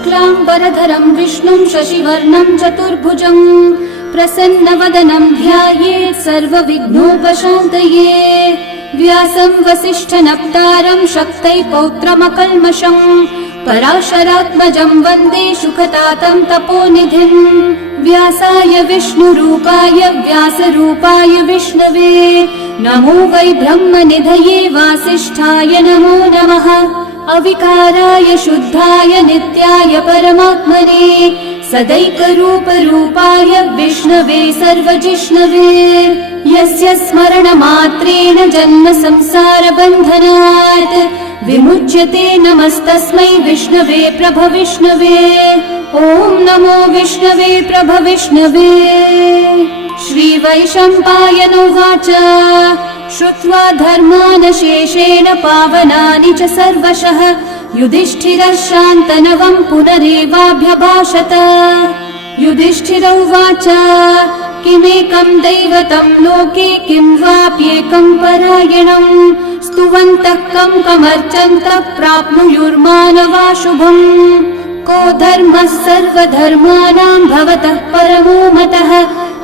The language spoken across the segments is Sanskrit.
शुक्लांबरधरं विष्णुं शशिवर्णं चतुर्भुजं प्रसन्नवदनं ध्यायेत् सर्वविघ्नोपशान्तये। व्यासं वसिष्ठनप्तारं शक्तै पौत्रमकल्मषं पराशरात्मजं वन्दे शुकतातं तपोनिधिं। व्यासाय विष्णुरूपाय व्यासरूपाय विष्णवे नमो वै ब्रह्मनिधये वासिष्ठाय नमो नमः। अविकाराय शुद्धाय नित्याय परमात्मने सदैकरूपरूपाय विष्णवे सर्वजिष्णवे। यस्य स्मरणमात्रेण जन्म संसारबन्धनात् विमुच्यते नमस्तस्मै विष्णवे प्रभविष्णवे। ॐ नमो विष्णवे प्रभविष्णवे। श्रीवैशम्पायन उवाच श्रुत्वा धर्मानशेषेण पावनानि च सर्वशः युधिष्ठिरः शान्तनवं पुनरेवाभ्यभाषत। युधिष्ठिर उवाच किमेकं दैवतं लोके किं वाप्येकं परायणं स्तुवन्तः कं कमर्चन्तः प्राप्नुयुर्मानवा शुभम्। को धर्मः सर्वधर्माणां भवतः परमो मतः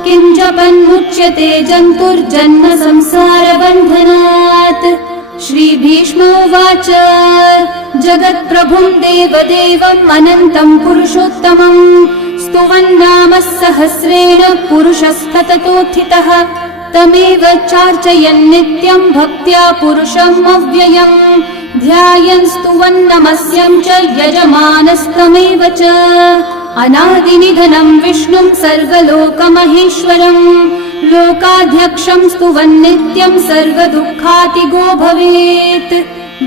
किं जपन्मुच्यते जन्तुर्जन्म संसारबन्धनात्। श्रीभीष्मोवाच जगत्प्रभुं देवदेवम् अनन्तं पुरुषोत्तमं स्तुवन्नामः सहस्रेण पुरुषस्तततोत्थितः तमेव चार्चयन् नित्यं भक्त्या पुरुषम् अव्ययम् ध्यायन् स्तुवन्नमस्यं च यजमानस्तमेव च। अनादिनिधनं विष्णुं सर्वलोकमहेश्वरं लोकाध्यक्षं स्तुवन्नित्यं सर्वदुःखातिगो भवेत्।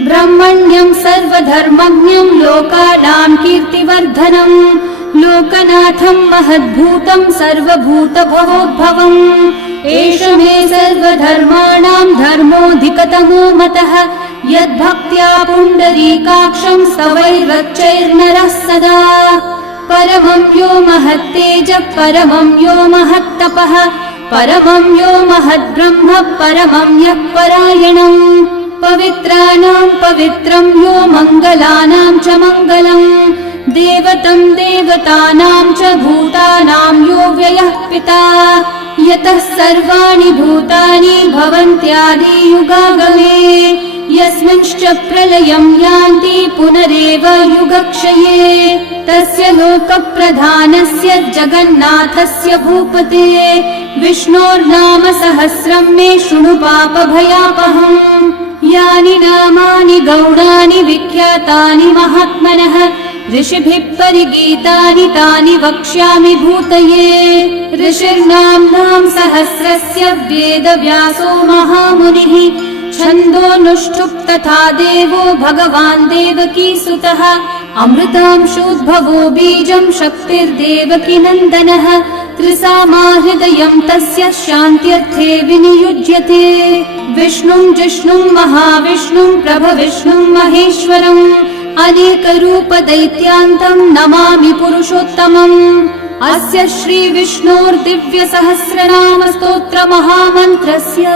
ब्रह्मण्यं सर्वधर्मज्ञं लोकानां कीर्तिवर्धनं लोकनाथं महद्भूतं सर्वभूतभवोद्भवम्। एष मे सर्वधर्माणां धर्मोऽधिकतमो मतः यद्भक्त्या पुण्डरीकाक्षं स्तवैर्रच्चैर्नरः सदा। परमं यो महत्तेजः परमं यो महत्तपः परमं यो महद्ब्रह्म परमं यः परायणम्। पवित्राणां पवित्रं यो मङ्गलानां च मङ्गलम् देवतं देवतानां च भूतानां यो व्ययः पिता यतः सर्वाणि भूतानि भवन्त्यादियुगागमे यस्मिंश्च प्रलयं यान्ति पुनरेव युगक्षये तस्य लोकप्रधानस्य जगन्नाथस्य भूपते विष्णोर्नाम सहस्रं मे शृणु पापभयापहम्। यानि नामानि गौणानि विख्यातानि महात्मनः ऋषिभिः परिगीतानि तानि वक्ष्यामि भूतये। ऋषिर्नाम्नां सहस्रस्य वेदव्यासो महामुनिः छन्दोऽनुष्ठुप् तथा देवो भगवान् देवकीसुतः अमृतांशोद्भवो बीजं शक्तिर्देवकी नन्दनः त्रिसामा हृदयं तस्य शान्त्यर्थे विनियुज्यते। विष्णुं जिष्णुं महाविष्णुं प्रभविष्णुं महेश्वरम् अनेकरूपदैत्यान्तं नमामि पुरुषोत्तमम्। अस्य श्रीविष्णोर्दिव्यसहस्रनाम स्तोत्रमहामन्त्रस्य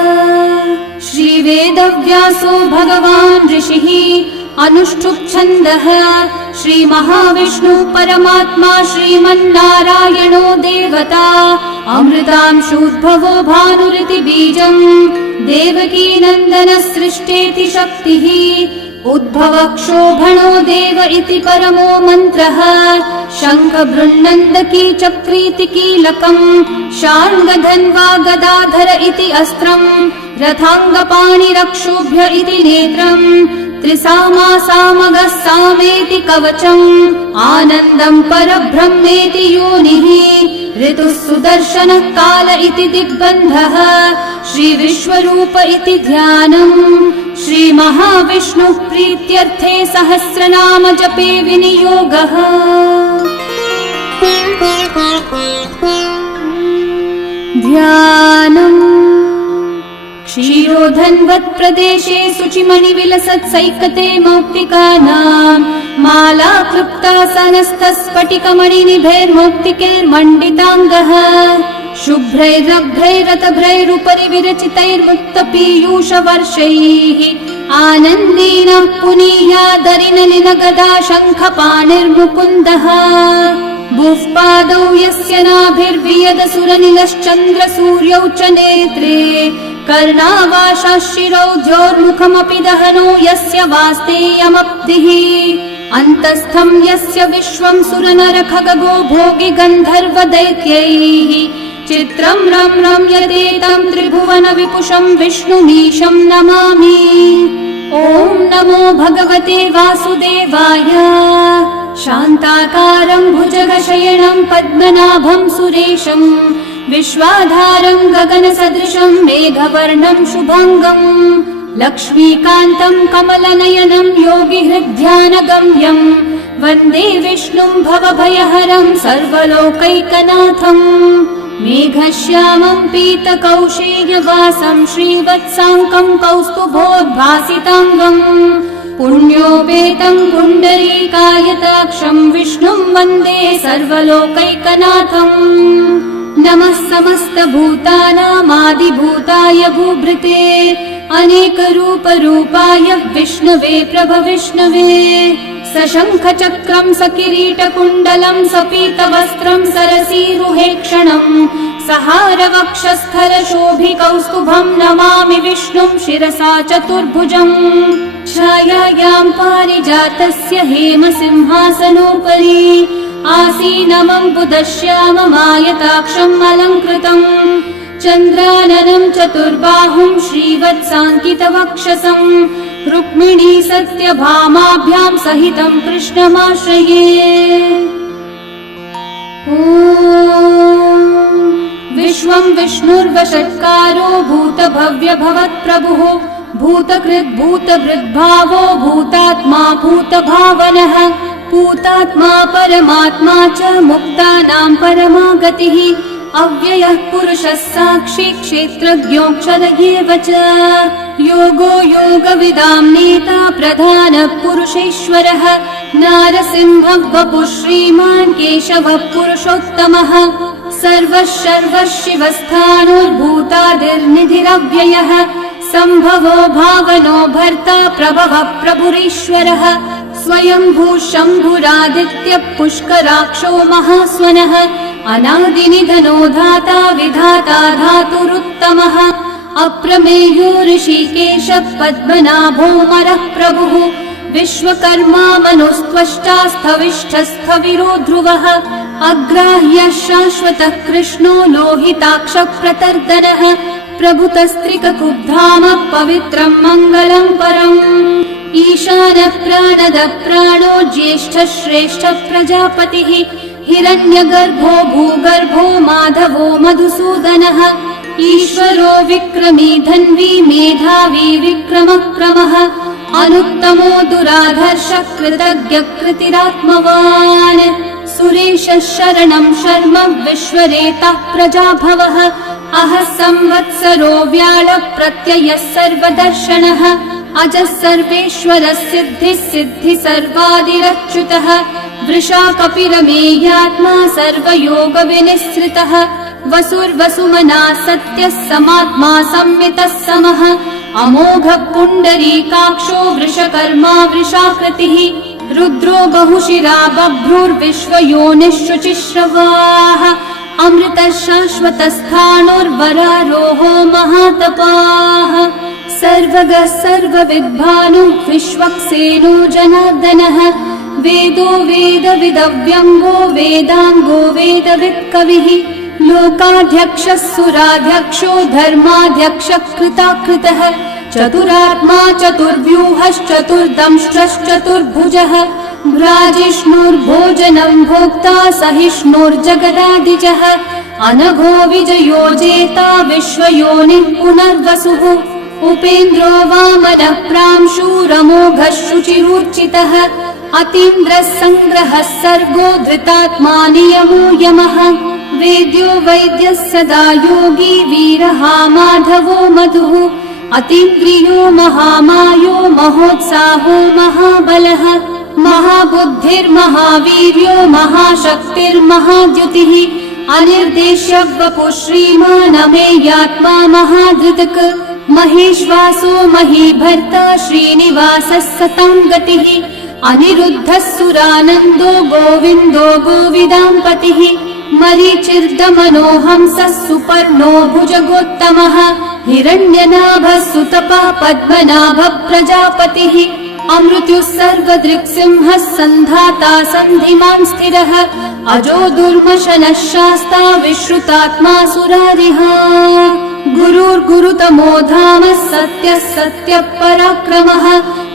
श्रीवेदव्यासो भगवान् ऋषिः अनुष्ठुप्-छन्दः श्रीमहाविष्णुः परमात्मा श्रीमन्नारायणो देवता अमृतांशोद्भवो भानुरिति बीजम् देवकी नन्दनः सृष्टेति शक्तिः उद्भवक्षोभणो देव इति परमो मन्त्रः शङ्खबृन्नन्दकी चक्रीति कीलकम् शार्ङ्गधन्वा गदाधर इति अस्त्रम् रथाङ्गपाणिरक्षोभ्य इति नेत्रम् त्रिसामा सामगः सामेति कवचम् आनन्दं परब्रह्मेति योनिः ऋतुः सुदर्शनः काल इति दिग्बन्धः श्रीविश्वरूप इति ध्यानम् श्रीमहाविष्णुः प्रीत्यर्थे सहस्रनाम जपे विनियोगः। ध्यानम् क्षीरोधन्वत्प्रदेशे शुचिमणिविलसत्सैकते मौक्तिकानां माला क्लृप्तासनस्थस्फटिकमणिनिभैर्मौक्तिकैर्मण्डिताङ्गः शुभ्रैरभ्रैरतभ्रैरुपरि विरचितैर्मुक्तपीयूषवर्षैः आनन्देन पुनीयादरिनलिनगदा शङ्खपाणिर्मुकुन्दः बुःपादौ यस्य नाभिर्वियदसुरनिलश्चन्द्रसूर्यौ च नेत्रे कर्णावाशाः शिरौ द्योर्मुखमपि दहनो यस्य वास्तेयमब्धिः अन्तस्थं यस्य विश्वं सुरनरखगो भोगि गन्धर्वदैत्यैः चित्रं रम्यते त्रिभुवन विपुषं विष्णुमीशं नमामि। ॐ नमो भगवते वासुदेवाय। शान्ताकारं भुजगशयनं पद्मनाभं सुरेशं विश्वाधारं गगनसदृशं मेघवर्णं शुभांगं लक्ष्मीकान्तं कमलनयनं योगिहृद्ध्यानगम्यं वन्दे विष्णुं भवभयहरं सर्वलोकैकनाथम्। मेघश्यामं पीतकौशेयवासं श्रीवत्साङ्कं कौस्तुभोद्भासिताङ्गं पुण्योपेतं पुण्डरीकायताक्षं विष्णुं वन्दे सर्वलोकैकनाथम्। नमः समस्तभूतानामादिभूताय भूभृते अनेकरूपरूपाय विष्णवे प्रभविष्णवे सशङ्खचक्रं सकिरीटकुण्डलं सपीतवस्त्रं सरसीरुहेक्षणं सहारवक्षस्थलशोभिकौस्तुभं नमामि विष्णुं शिरसा चतुर्भुजम्। छायायां पारिजातस्य हेमसिंहासनोपरि आसीनमम्बुदश्याममायताक्षम् अलङ्कृतम् चन्द्राननं चतुर्बाहुं श्रीवत्साङ्कितवक्षसं रुक्मिणी सत्यभामाभ्यां सहितं कृष्णमाश्रये। ॐ विश्वं विष्णुर्वषट्कारो भूतभव्यभवत्प्रभुः भूतकृद्भूतभृद्भावो भूतात्मा भूतभावनः भूतात्मा परमात्मा च मुक्तानां परमागतिः अव्ययः पुरुषः साक्षी क्षेत्रज्ञोऽक्षर एव च योगो योगविदां नेता प्रधानः पुरुषेश्वरः नारसिंहः वपुः श्रीमान् केशवः पुरुषोत्तमः सर्वः शिवस्थाणुर्भूतादिर्निधिरव्ययः सम्भवो भावनो भर्ता प्रभवः प्रभुरीश्वरः स्वयंभू शम्भुरादित्यः पुष्कराक्षो महास्वनः अनादिनिधनो धाता विधाता धातुरुत्तमः अप्रमेयो ऋषिकेशः पद्मनाभोऽमरः प्रभुः विश्वकर्मा मनुस्त्वष्टा स्थविष्ठस्थविरो ध्रुवः अग्राह्यः शाश्वतः कृष्णो लोहिताक्षः प्रतर्दनः प्रभुतस्त्रिककुब्धामः पवित्रं मङ्गलं परम् ईशानः प्राणदः प्राणो ज्येष्ठः श्रेष्ठः प्रजापतिः हिरण्यगर्भो भूगर्भो माधवो मधुसूदनः ईश्वरो विक्रमी धन्वी मेधावी विक्रमक्रमः अनुत्तमो दुराधर्षः कृतज्ञः कृतिरात्मवान् सुरेशः शरणं शर्म विश्वरेतः प्रजाभवः अहः संवत्सरो व्याळः प्रत्ययः सर्वदर्शनः अजः सर्वेश्वरः सिद्धिः सिद्धि सर्वादिरच्युतः वृषा कपिरमेयात्मा सर्वयोगविनिःसृतः वसुर्वसुमना सत्यः समात्मा संवितः समः अमोघः पुण्डरीकाक्षो वृषकर्मा वृषाकृतिः रुद्रो बहुशिरा बभ्रुर्विश्वयोनिः शुचिश्रवाः अमृतः शाश्वतस्थाणुर्वरारोहो महातपाः सर्वगः सर्वविद्भानुः विश्वक्सेनो जनार्दनः वेदो वेदविदव्यङ्गो वेदाङ्गो वेदवित्कविः लोकाध्यक्षः सुराध्यक्षो धर्माध्यक्षः कृताकृतः चतुरात्मा चतुर्व्यूहश्चतुर्दंष्ट्रश्चतुर्भुजः भ्राजिष्णुर्भोजनं भोक्ता सहिष्णुर्जगदादिजः अनघो विजयो जेता विश्वयोनिः पुनर्वसुः उपेन्द्रो वामनः प्रांशुरमोघः शुचिरूर्चितः अतीन्द्रः सङ्ग्रहः सर्गो धृतात्मा नियमो यमः वेद्यो वैद्यः सदा योगी वीरः माधवो मधुः अतीन्द्रियो महामायो महोत्साहो महाबलः महाबुद्धिर्महावीर्यो महाशक्तिर्महाद्युतिः अनिर्देश्य वपुः श्रीमान् अमेयात्मा महाधृतक् महेश्वासो महीभर्ता श्रीनिवासः सतां गतिः अनिरुद्धः सुरानन्दो गोविन्दो गोविदाम्पतिः मरीचिर्दमनोहंसः सुपर्णो भुजगोत्तमः हिरण्यनाभः सुतपः पद्मनाभः प्रजापतिः अमृत्युः सर्वदृक्सिंहः सन्धाता सन्धिमान् स्थिरः अजो दुर्मशनः शास्ता विश्रुतात्मा सुरारिः गुरुर्गुरुतमो धामः सत्यः सत्यः पराक्रमः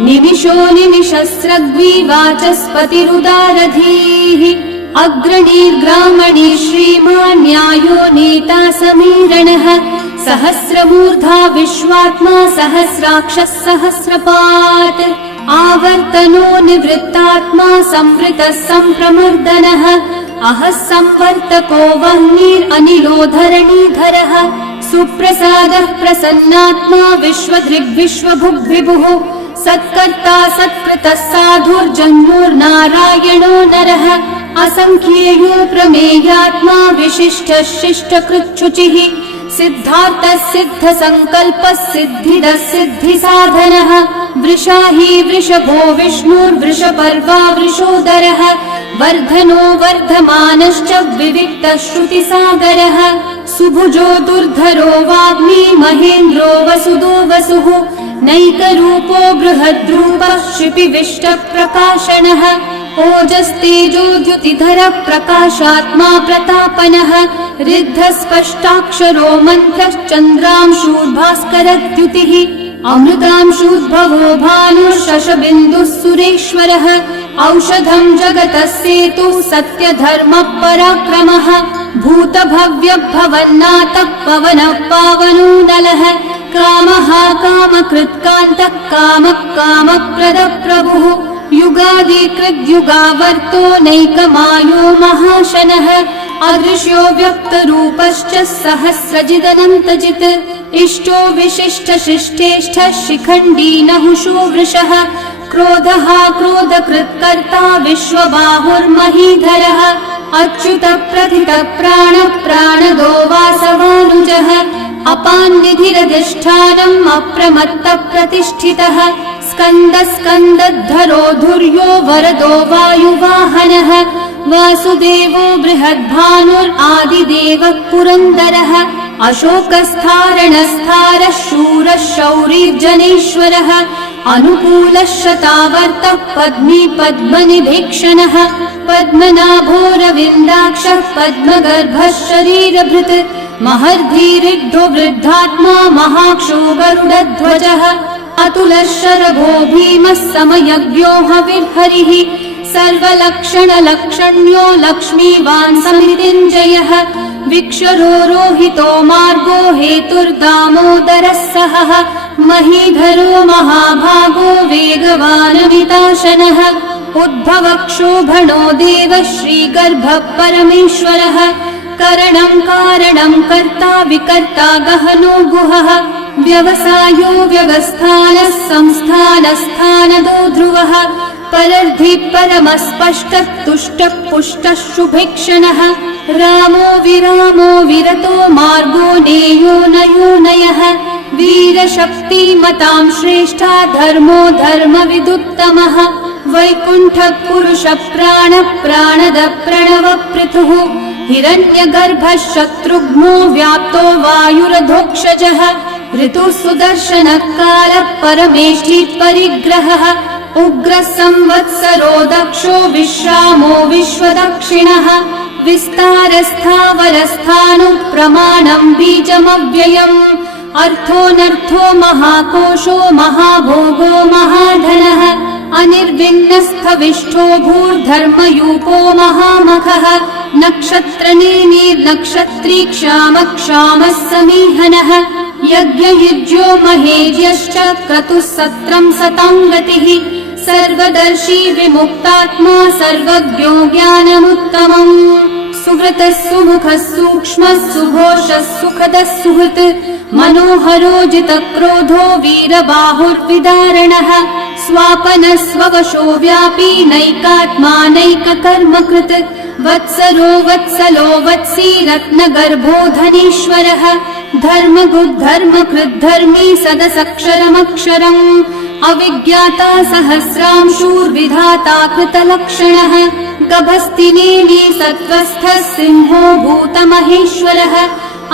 निमिषो निमिषस्रग्वी वाचस्पतिरुदारधीः अग्रणीर्ग्रामणी श्रीमान् न्यायो नेता समीरणः सहस्रमूर्धा विश्वात्मा सहस्राक्षः सहस्रपात् आवर्तनो निवृत्तात्मा संवृतः सम्प्रमर्दनः अहः संवर्तको वह्निरनिलो धरणीधरः सुप्रसादः प्रसन्नात्मा विश्वदृग्विश्वभुग्विभुः सत्कर्ता सत्कृतः साधुर्जन्मोर्नारायणो नरः असंख्येयो प्रमेयात्मा विशिष्टः शिष्टकृच्छुचिः सिद्धार्थः सिद्धसङ्कल्पः सिद्धिदः सिद्धिसाधनः वृषाही वृषभो विष्णुर्वृषपर्वा वृषोदरः वर्धनो वर्धमानश्च विविक्तः श्रुतिसागरः सुभुजो दुर्धरो वाग्मी महेन्द्रो वसुदो वसुः नैकरूपो बृहद्रूपः क्षिपिविष्टप्रकाशनः ओजस्तेजोद्युतिधरः प्रकाशात्मा प्रतापनः ऋद्धस्पष्टाक्षरो मन्त्रश्चन्द्रांशूर्भास्करद्युतिः अमृतांशूद्भवो भानुर्शशबिन्दुः सुरेश्वरः औषधं जगतः सेतुः सत्यधर्मः पराक्रमः भूतभव्यभवन्नाथः पवनः पावनो नलः कामः कामकृत्कान्तः कामः कामप्रदः प्रभुः युगादिकृद्युगावर्तो नैकमायो महाशनः अदृश्यो व्यक्तरूपश्च सहस्रजिदनन्तजित् इष्टो विशिष्टशिष्टेष्ठः शिखण्डी नहुषो वृषः क्रोधः क्रोधकृत्कर्ता विश्वबाहुर्महीधरः अच्युतः प्रथितः प्राणः प्राणदो वासवानुजः अपान्निधिरधिष्ठानम् अप्रमत्तः प्रतिष्ठितः स्कन्दस्कन्दद्धरो धुर्यो वरदो वायुवाहनः वासुदेवो बृहद्भानुरादिदेवः पुरन्दरः अशोकस्थारणस्थारः शूरः शौरिर्जनेश्वरः अनुकूलः शतावर्तः पद्मी पद्मनिभीक्षणः पद्मनाभोरविन्दाक्षः पद्मगर्भः शरीरभृत् महर्धिरिग्धो वृद्धात्मा महाक्षो गरुडध्वजः अतुलः शरभो भीमः समयज्ञो हविर्हरिः सर्वलक्षणलक्षण्यो लक्ष्मीवान् समितिञ्जयः विक्षरो रोहितो मार्गो हेतुर्दामोदरः सहः महीधरो महाभागो वेगवानमिताशनः उद्भवक्षोभणो देवः श्रीगर्भः परमेश्वरः करणं कारणं कर्ता विकर्ता गहनो गुहः व्यवसायो व्यवस्थानः संस्थानस्थानदो ध्रुवः परर्धि परमस्पष्टः तुष्टः पुष्टः शुभिक्षणः रामो विरामो विरतो मार्गो नेयो नयो नयः वीरशक्तिमतां श्रेष्ठा धर्मो धर्मविदुत्तमः वैकुण्ठः पुरुषः प्राणः प्राणदः प्रणवपृथुः हिरण्यगर्भः शत्रुघ्नो व्याप्तो वायुरधोक्षजः ऋतुः सुदर्शनः कालः परमेष्ठी परिग्रहः उग्रः संवत्सरो दक्षो विश्रामो विश्वदक्षिणः विस्तारस्थावरस्थाणु प्रमाणं बीजमव्ययम् अर्थोऽनर्थो महाकोशो महाभोगो महाधनः अनिर्विण्णस्थविष्ठो भूर्धर्मयूपो महामखः नक्षत्रनेमिर्नक्षत्री क्षामः क्षामः समीहनः यज्ञयुज्यो महेज्यश्च क्रतुः सत्रं सतां गतिः सर्वदर्शी विमुक्तात्मा सर्वज्ञो ज्ञानमुत्तमम् सुव्रतः सुमुखः सूक्ष्मः सुघोषः सुखदः सुहृत् मनोहरो जितक्रोधो वीरबाहुर्विदारणः स्वापनः स्ववशो व्यापी नैकात्मा नैककर्मकृत् वत्सरो वत्सलो वत्सी रत्नगर्भो धनीश्वरः धर्मकृद्धर्मी सदसक्षरमक्षरम् अविज्ञाता सहस्रांशूर्विधाता कृतलक्षणः गभस्तिनेमि सत्त्वस्थः सिंहो भूतमहेश्वरः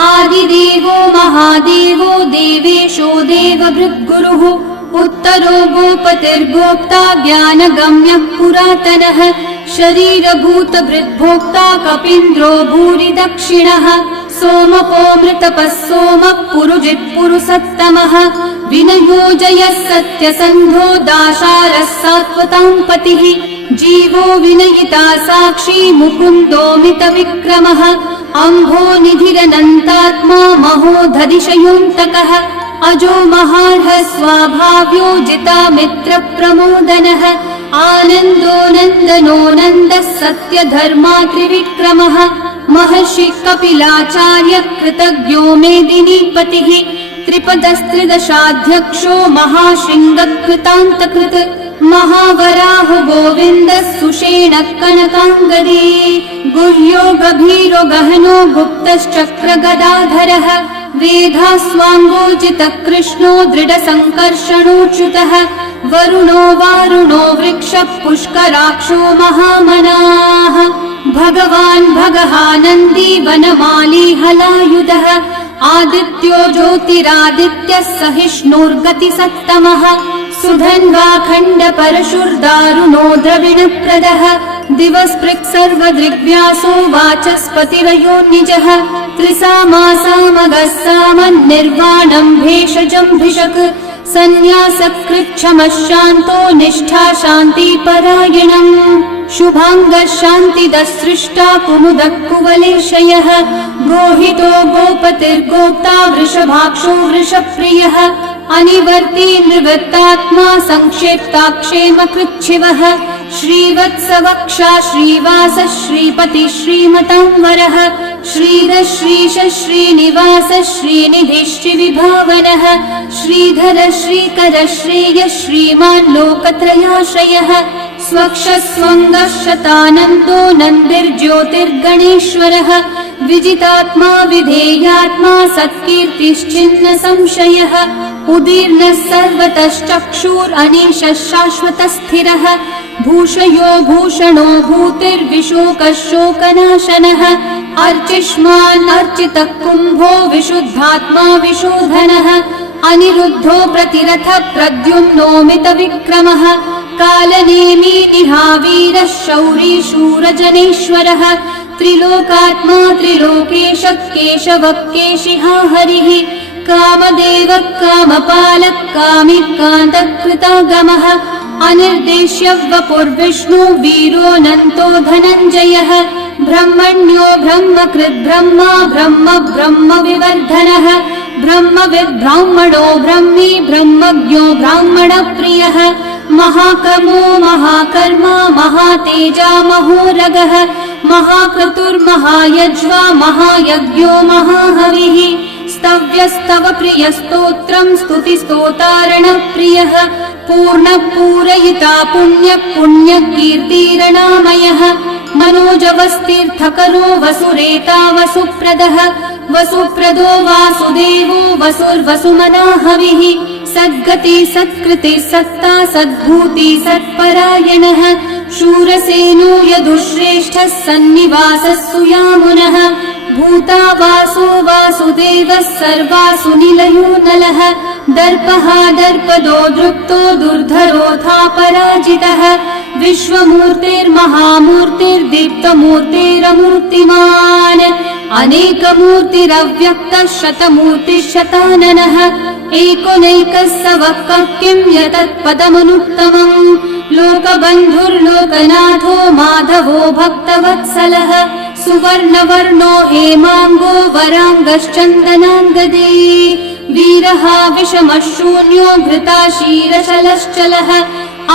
आदिदेवो महादेवो देवेशो देवभृद्गुरुः उत्तरो गोपतिर्गोप्ता ज्ञानगम्यः पुरातनः शरीरभूतभृद्भोक्ता कपीन्द्रो भूरि दक्षिणः सोमपोऽमृतपः सोमः पुरुजित्पुरुषत्तमः विनयोजयः सत्यसन्धो दाशारः सात्वतां पतिः जीवो विनयिता साक्षी मुकुन्दोऽमितविक्रमः अम्भो निधिरनन्तात्मा महोदधिशयोऽन्तकः अजो महार्हः स्वाभाव्यो जितामित्रप्रमोदनः आनन्दो नन्दनो नन्दः सत्यधर्मात्रिविक्रमः महर्षि कपिलाचार्य कृतज्ञो मेदिनीपतिः त्रिपदस्त्रिदशाध्यक्षो महाशृङ्गकृतान्तकृत् महावराहो गोविन्दः सुषेणः कनकाङ्गदी गुह्यो गभीरो गहनो गुप्तश्चक्रगदाधरः वेधास्वाङ्गोजितः कृष्णो दृढसङ्कर्षणोच्युतः वरुणो वारुणो वृक्षः पुष्कराक्षो महामनाः भगवान् भगहानन्दी वनमाली हलायुधः आदित्यो ज्योतिरादित्यः सहिष्णुर्गतिसत्तमः सुधन्वा खण्डपरशुर्दारुणो द्रविणप्रदः दिवस्पृक् सर्वदृग्व्यासो वाचस्पतिरयो निजः त्रिसामासामगः सामन्निर्वाणं भेषजं भिषक् सन्न्यासकृच्छमः शान्तो निष्ठा शान्तिपरायणम् शुभाङ्गः शान्तिदः सृष्टा कुमुदः कुवलेशयः गोहितो गोपतिर्गोप्ता वृषभाक्षो वृषप्रियः अनिवर्ती निवृत्तात्मा संक्षेप्ताक्षेमकृच्छिवः श्रीवत्सवक्षा श्रीवास श्रीपति श्रीमतांवरः श्रीधर श्रीश श्रीनिवास श्रीनिधि श्रीविभावनः श्रीधर श्रीकर श्रेय श्रीमान् लोकत्रयाश्रयः स्वक्षस्वङ्गः शतानन्दो नन्दिर्ज्योतिर्गणेश्वरः विजितात्मा विधेयात्मा सत्कीर्तिश्चिन्न संशयः उदीर्णः सर्वतश्चक्षुरनीशः शाश्वतः स्थिरः भूषयो भूषणो भूतिर्विशोकः शोकनाशनः अर्चिष्मान् अर्चितः कुम्भो विशुद्धात्मा विशोधनः अनिरुद्धो प्रतिरथः प्रद्युम्नोमितविक्रमः कालनेमी निहावीरः शौरी शूरजनेश्वरः त्रिलोकात्मा त्रिलोकेशः केशवः केशिहा हरिः कामदेवः कामपालः कामिकान्तः कृतागमः अनिर्देश्य वपुर्विष्णु वीरोऽनन्तो धनञ्जयः ब्रह्मण्यो ब्रह्मकृद् ब्रह्मा ब्रह्म ब्रह्म विवर्धनः ब्रह्मविद् ब्राह्मणो ब्रह्मी ब्रह्मज्ञो ब्राह्मणप्रियः महाकर्मो महाकर्मा महातेजा महोरगः महाक्रतुर्महायज्वा महायज्ञो महाहविः स्तव्यस्तव प्रियस्तोत्रं स्तुतिस्तोतारणप्रियः पूर्णपूरयिता पुण्यकीर्तिरणामयः मनोजवस्तीर्थकरो वसुरेता वसुप्रदः वसुप्रदो वासुदेवो वसुर्वसुमनाहविः सद्गति सत्कृति सत्ता सद्भूति सत्परायणः शूरसेनो यदुश्रेष्ठः सन्निवासः सुयामुनः भूता वासो वासुदेवः सर्वासु निलयो नलः दर्पः दर्पदो दृप्तो दुर्धरोऽथा पराजितः विश्वमूर्तिर्महामूर्तिर्दीप्तमूर्तिरमूर्तिमान् अनेकमूर्तिरव्यक्तः शतमूर्तिशताननः एकोनैकः स वः किं यतत्पदमनुत्तमम् लोकबन्धुर्लोकनाथो माधवो भक्तवत्सलः सुवर्णवर्णो हेमाङ्गो वराङ्गश्चन्दनाङ्गदे वीरः विषमः शून्यो घृताशीरशलश्चलः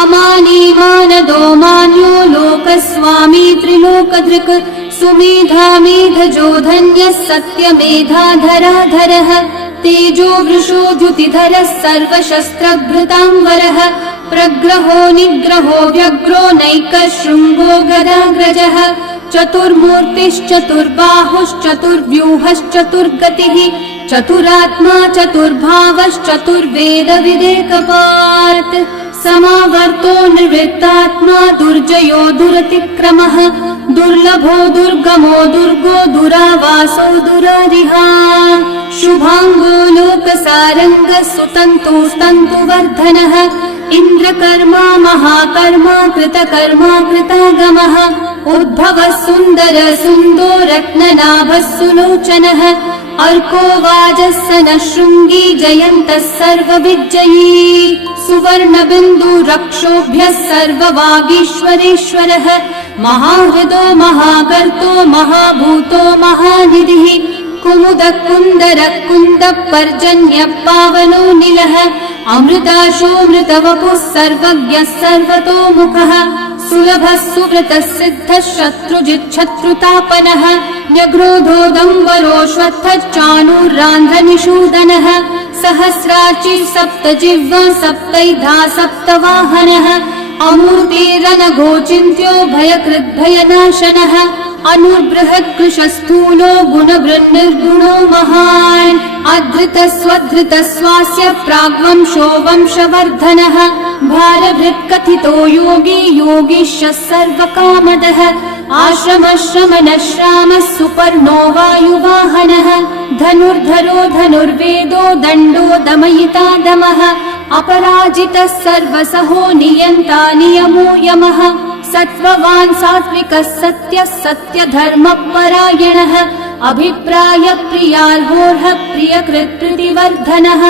अमानी मानदो मान्यो लोकस्वामी त्रिलोकधृक् सुमेधा मेधजो धन्यः सत्यमेधाधराधरः तेजो वृषो द्युतिधरः सर्वशस्त्रभृतांवरः प्रग्रहो निग्रहो व्यग्रो नैकः शृङ्गो गदाग्रजः चतुर्मूर्तिश्चतुर्बाहुश्चतुर्व्यूहश्चतुर्गतिः चतुरात्मा चतुर्भावश्चतुर्वेदविदेकपात् समावर्तो निर्वृत्तात्मा दुर्जयो दुरतिक्रमः दुर्लभो दुर्गमो दुर्गो दुरावासो दुरारिहा शुभांगो लोकसारंगः सुतन्तुस्तन्तुवर्धनः इन्द्रकर्मा महाकर्मा कृतकर्मा कृतागमः उद्भवः सुन्दर सुन्दो रत्ननाभः सुलोचनः अर्को वाजस्सनः शृङ्गी जयन्तः सर्वविजयी सुवर्णबिन्दु रक्षोभ्यः सर्ववागीश्वरेश्वरः महाहृदो महाकर्तो महाभूतो महानिधिः कुमुदः कुन्दरः कुन्दः पर्जन्यः पावनो निलः अमृताशोऽमृतवपुः सर्वज्ञः सर्वतोमुखः सुलभः सुव्रतः सिद्धः शत्रुजिच्छत्रुतापनः न्यग्रोधोदम्बरोऽश्वत्थश्चाणूरान्ध्रनिषूदनः सहस्राची सप्तजिह्वा सप्तैधा सप्तवाहनः अमूर्तिरनघोचिन्त्यो भयकृद्भयनाशनः अनुर्बृहत्कृशस्थूलो गुणवृन्निर्गुणो महान् अधृतस्वधृतस्वास्य प्राग्वंशो वंशवर्धनः भारभृत्कथितो योगी योगीशः सर्वकामदः आश्रमश्रमणश्रामः सुपर्णो वायुवाहनः धनुर्धरो धनुर्वेदो दण्डो दमयिता दमः अपराजितः सर्वसहो नियन्ता नियमो यमः सत्त्ववान् सात्विकः सत्यः सत्यधर्मपरायणः अभिप्राय प्रियार्होर्हः प्रियकृत्प्रीतिवर्धनः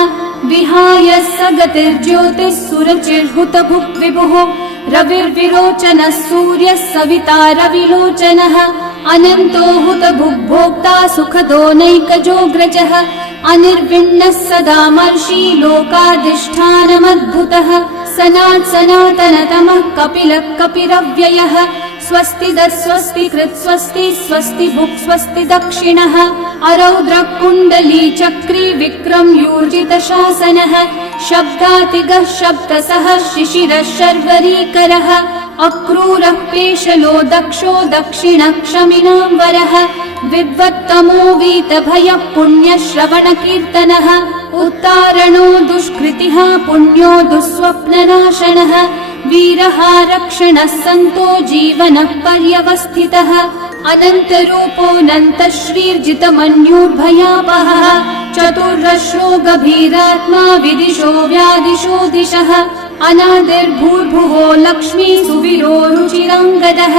विहाय स गतिर्ज्योतिः सुरचिर्हुतभुक् विभुः रविर्विरोचनः सूर्यः सविता रविलोचनः अनन्तो हुतभुग्भोक्ता सुखदो नैकजोऽग्रजः अनिर्विण्णः सदा मर्षि लोकाधिष्ठानमद्भुतः सनातनतमः कपिलः कपिरव्ययः स्वस्तिदः स्वस्तिकृत् स्वस्ति स्वस्ति भुक् स्वस्ति दक्षिणः अरौद्रः कुण्डली चक्री विक्रमयूर्जितशासनः शब्दातिगः शब्दसः शिशिरः शर्वरीकरः अक्रूरः पेशलो दक्षो दक्षिणः क्षमिनाम्बरः विद्वत्तमो वीतभयः पुण्यश्रवणकीर्तनः उत्तारणो दुष्कृतिः पुण्यो दुःस्वप्ननाशनः वीरः रक्षणः सन्तो जीवनः पर्यवस्थितः अनन्तरूपोऽनन्तश्रीर्जितमन्युर्भयापहः चतुर्रश्रो गभीरात्मा विदिशो व्यादिशो दिशः अनादिर्भूर्भुवो लक्ष्मी सुवीरो रुचिराङ्गदः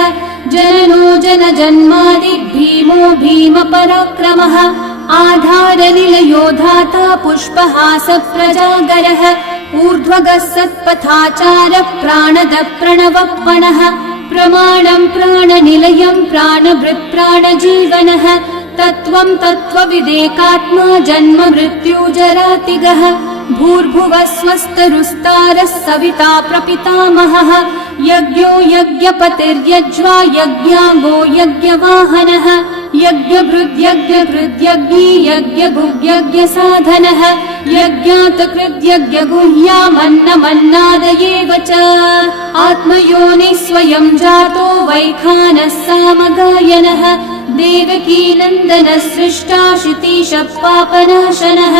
जननो जनजन्मादि भीमो भीमपराक्रमः आधारनिलयो धाता पुष्पहास प्रजागरः ऊर्ध्वगः सत्पथाचारः प्राणदः प्रणवप्पणः प्रमाणं प्राणनिलयं प्राणभृत् प्राणजीवनः तत्त्वं तत्त्वविदेकात्मा जन्म मृत्युजरातिगः भूर्भुवः स्वस्तरुस्तारः सविता प्रपितामहः यज्ञो यज्ञपतिर्यज्वा यज्ञाङ्गो यज्ञवाहनः यज्ञभृद्यज्ञकृद्यज्ञी यज्ञभुग्यज्ञसाधनः यज्ञातकृद्यज्ञगुह्यामन्नमन्नादयेव च आत्मयोनिः स्वयं जातो वैखानः सामगायनः देवकीनन्दनः सृष्टा शितीशः पापनाशनः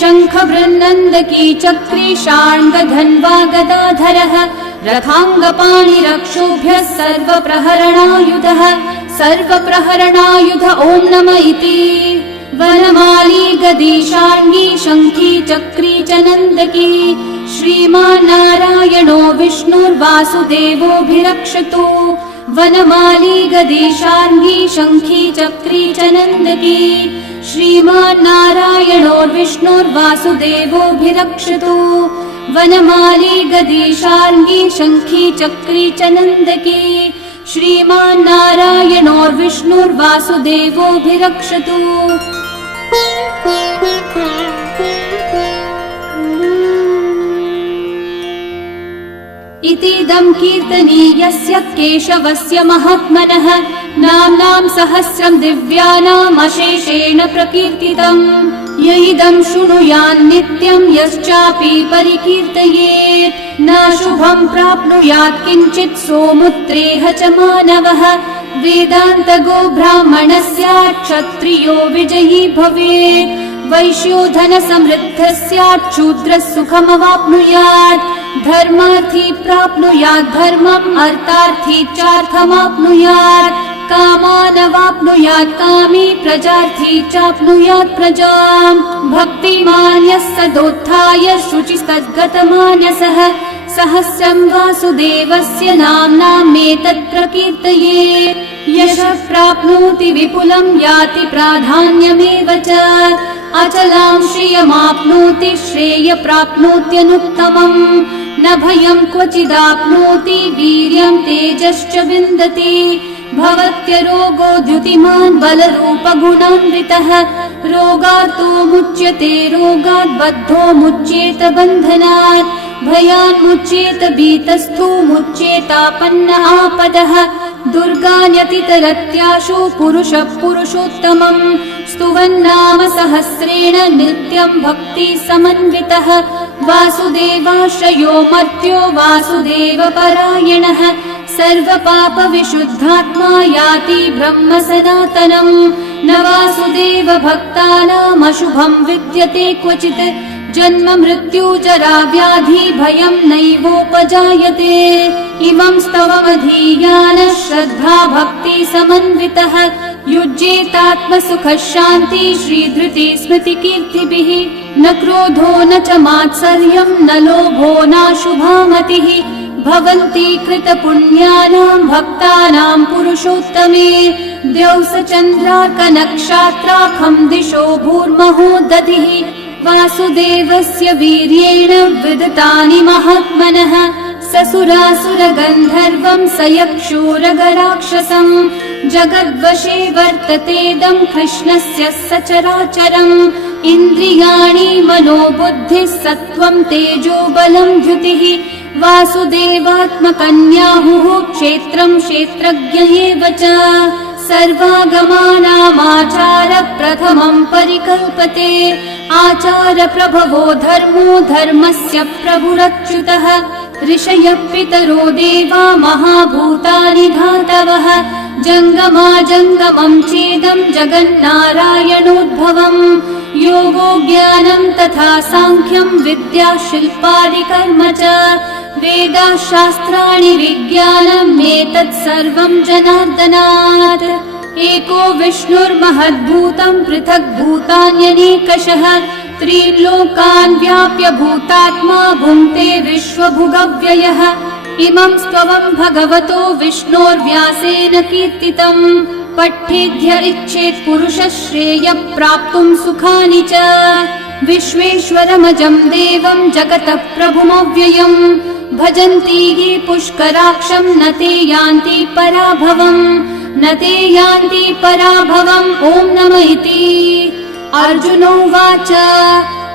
शङ्खवृन्नन्दकी चक्री शाण्डधन्वा गदाधरः रथाङ्गपाणिरक्षोभ्यः सर्वप्रहरणायुधः सर्वप्रहरणायुध ॐ नम इति वनमाली गदी शाण्डी शङ्खी चक्री च नन्दकी श्रीमान्नारायणो विष्णुर्वासुदेवोऽभिरक्षतु वनमाली गदी शार्ङ्गी शङ्खी चक्री च नन्दकी श्रीमान्नारायणो विष्णुर्वासुदेवोऽभिरक्षतु वनमाली गदी शार्ङ्गी शङ्खी चक्री च नन्दकी श्रीमान्नारायणो विष्णुर्वासुदेवोऽभिरक्षतु इतीदं कीर्तनीयस्य केशवस्य महात्मनः नाम्नां सहस्रं दिव्यानाम् अशेषेण प्रकीर्तितम् य इदं शृणुयान् नित्यं यश्चापि परिकीर्तयेत् नाशुभं प्राप्नुयात् किञ्चित् सोमुत्रेह च मानवः वेदान्तगो ब्राह्मणः स्यात् क्षत्रियो विजयी भवेत् वैश्यो धन समृद्धः स्यात्, शूद्रः सुखमवाप्नुयात्, धर्मार्थी प्राप्नुयात् धर्मम्, अर्थार्थी चार्थमाप्नुयात्, कामानवाप्नुयात् कामी, प्रजार्थी चाप्नुयात् प्रजाम्। भक्तिमान् यः सदोत्थाय शुचिस्तद्गतमानसः, सहस्रं वासुदेवस्य नाम्नामेतत् प्रकीर्तये। यशः प्राप्नोति विपुलं, याति प्राधान्यमेव च, अचलां श्रियमाप्नोति, श्रेय प्राप्नोत्यनुत्तमम्। न भयं क्वचिदाप्नोति, वीर्यं तेजश्च विन्दति। भवत्यरोगो द्युतिमान् बलरूपगुणान्वितः, रोगातो मुच्यते रोगात्, बद्धो मुच्येत बन्धनात्, भयान्मुच्येत भीतस्थो मुच्येतापन्न आपदः। दुर्गान्यतितरत्याशु पुरुषः पुरुषोत्तमम्, स्तुवन्नाम सहस्रेण नित्यं भक्ति समन्वितः। वासुदेवाश्रयो मर्त्यो वासुदेवपरायणः, सर्वपापविशुद्धात्मा याति ब्रह्म सनातनम्। न वासुदेव भक्तानामशुभं विद्यते क्वचित्, जन्म मृत्यु जरा व्याधि भयं नैवोपजायते। इमं स्तवमधीयानः श्रद्धा भक्ति समन्वितः, युज्येतात्मसुखः शान्ति श्रीधृति स्मृति कीर्तिभिः। न क्रोधो न च मात्सर्यं, न लोभो नाशुभा मतिः, भवन्ति कृतपुण्यानां भक्तानां पुरुषोत्तमे। द्यौस चन्द्रार्कनक्षत्राखं दिशो भूर्महो दधिः, वासुदेवस्य वीर्येण विदतानि महात्मनः। ससुरासुरगन्धर्वं स यक्षोरगराक्षसम्, जगद्वशे वर्ततेदं कृष्णस्य सचराचरम्। इन्द्रियाणि मनोबुद्धिः सत्त्वं तेजो बलं द्युतिः, वासुदेवात्मकन्याहुः क्षेत्रं क्षेत्रज्ञ एव च। सर्वागमानामाचार प्रथमं परिकल्पते, आचार प्रभवो धर्मो धर्मस्य प्रभुरच्युतः। ऋषयः पितरो देवा महाभूतानि धातवः, जङ्गमाजङ्गमं चेदं जगन्नारायणोद्भवम्। योगो ज्ञानं तथा साङ्ख्यं विद्या शिल्पादिकर्म च, वेदाः शास्त्राणि विज्ञानम् एतत् सर्वं जनार्दनात्। एको विष्णुर्महद्भूतं पृथक् भूतान्यनेकशः, त्रीन् लोकान् व्याप्य भूतात्मा भुङ्क्ते विश्वभुगव्ययः। इमं स्तवं भगवतो विष्णोर्व्यासेन कीर्तितम्, पठ्येद्य इच्छेत् पुरुषः श्रेयः प्राप्तुं सुखानि च। विश्वेश्वरमजं देवं जगतः प्रभुमव्ययम्, भजन्ति ये पुष्कराक्षं न ते यान्ति पराभवम्, न ते यान्ति पराभवम्। ॐ नमः इति। अर्जुनोवाच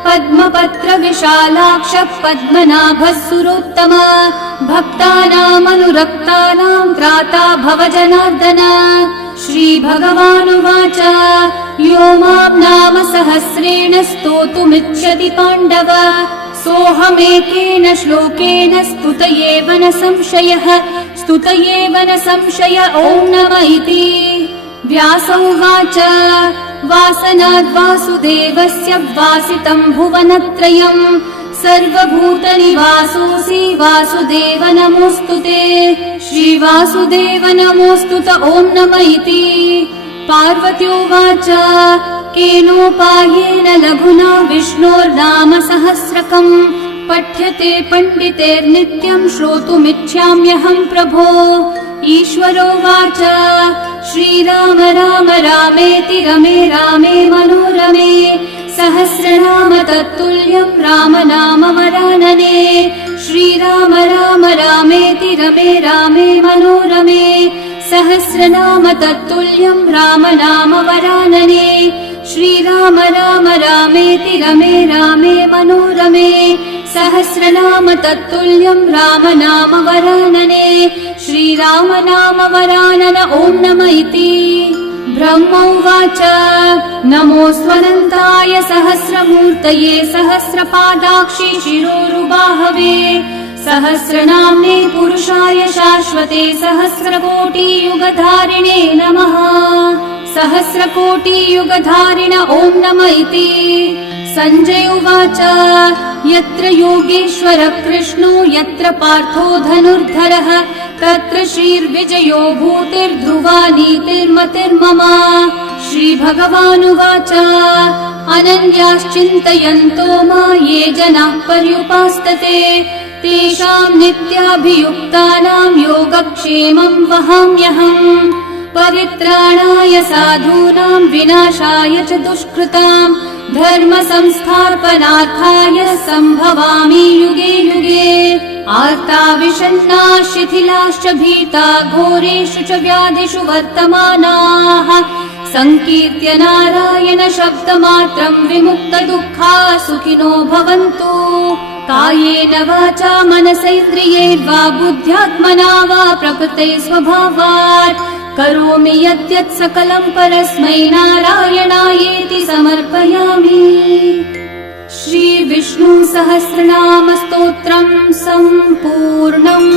पद्मपत्र विशालाक्ष पद्मनाभः सुरोत्तम, भक्तानामनुरक्तानां त्राता भव जनार्दन। श्रीभगवानुवाच यो मां नाम सहस्रेण स्तोतुमिच्छति पाण्डव, सोऽहमेकेन श्लोकेन स्तुत एव न संशयः, स्तुत एव न संशय। ॐ नमः इति। व्यास उवाच वासनाद्वासुदेवस्य वासितं भुवनत्रयं, सर्वभूतनिवासोऽसि वासुदेव नमोऽस्तुते। श्रीवासुदेव नमोऽस्तुत। ॐ नमः इति। पार्वत्योवाच केनोपायेन लघुना विष्णोर्नाम सहस्रकम्, पठ्यते पण्डितेर्नित्यं श्रोतुमिच्छाम्यहं प्रभो। ईश्वरोवाच श्रीराम राम रामेति रमे रामे मनोरमे, सहस्रनाम तत्तुल्यं राम नाम वरानने। श्रीराम राम रामेति रमे रामे मनोरमे, सहस्रनाम तत्तुल्यं राम नाम वरानने। श्रीराम राम रामेति रमे रामे मनोरमे, सहस्रनाम तत्तुल्यं राम नाम वरानने। श्रीराम नाम वरानन। ॐ नमः इति। ब्रह्म उवाच नमोऽस्त्वनन्ताय सहस्रमूर्तये, सहस्रपादाक्षि शिरोरुबाहवे, सहस्रनाम्ने पुरुषाय शाश्वते, सहस्रकोटियुगधारिणे नमः। सहस्रकोटियुगधारिण ॐ नम इति। सञ्जय उवाच यत्र योगेश्वर कृष्णो यत्र पार्थो धनुर्धरः तत्र श्रीर्विजयो भूतिर्ध्रुवा नीतिर्मतिर्मम। श्रीभगवानुवाच अनन्याश्चिन्तयन्तो मा ये जनाः पर्युपासते तेषां नित्याभियुक्तानां योगक्षेमं वहाम्यहम्। परित्राणाय साधूनां विनाशाय च दुष्कृतां धर्म संस्थापनार्थाय सम्भवामि युगे युगे। आर्ता विषण्णा शिथिलाश्च भीता घोरेषु च व्याधिषु वर्तमानाः संकीर्त्य नारायण शब्दमात्रं विमुक्तदुःखा सुखिनो भवन्तु। कायेन वाचा मनसैन्द्रियैर्वा बुद्ध्यात्मना वा प्रकृते स्वभावात् करोमि यद्यत् सकलं परस्मै नारायणायेति समर्पयामि। श्री विष्णु सहस्रनाम स्तोत्रम् सम्पूर्णम्।